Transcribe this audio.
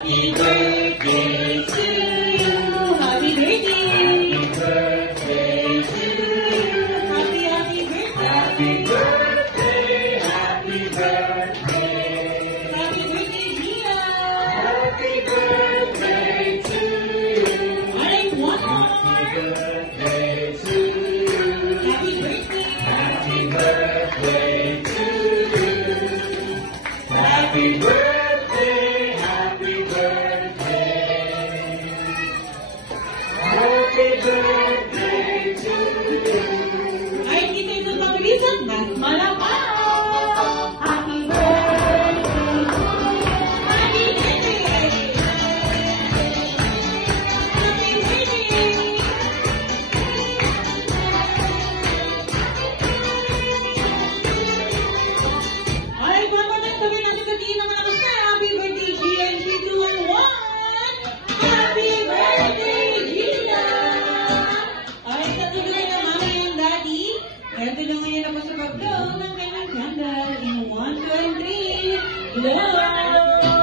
Happy birthday to you. Happy birthday. Happy birthday to you. Happy birthday. Happy birthday. Happy birthday, Gia. Happy birthday to you. I want. Happy birthday to you. Happy birthday. Happy birthday to you. Happy birthday. Happy birthday to you. Ay, kita ito mabilisan. Malapang! Happy birthday to you. Happy birthday! Happy birthday! Ay, dapat ang sabi natin sa tiin naman ako sa happy birthday, GNP 211! Happy birthday! Ito na ngayon ako sa pagdaw ng kanyang candle in 1, 2, and 3. Love!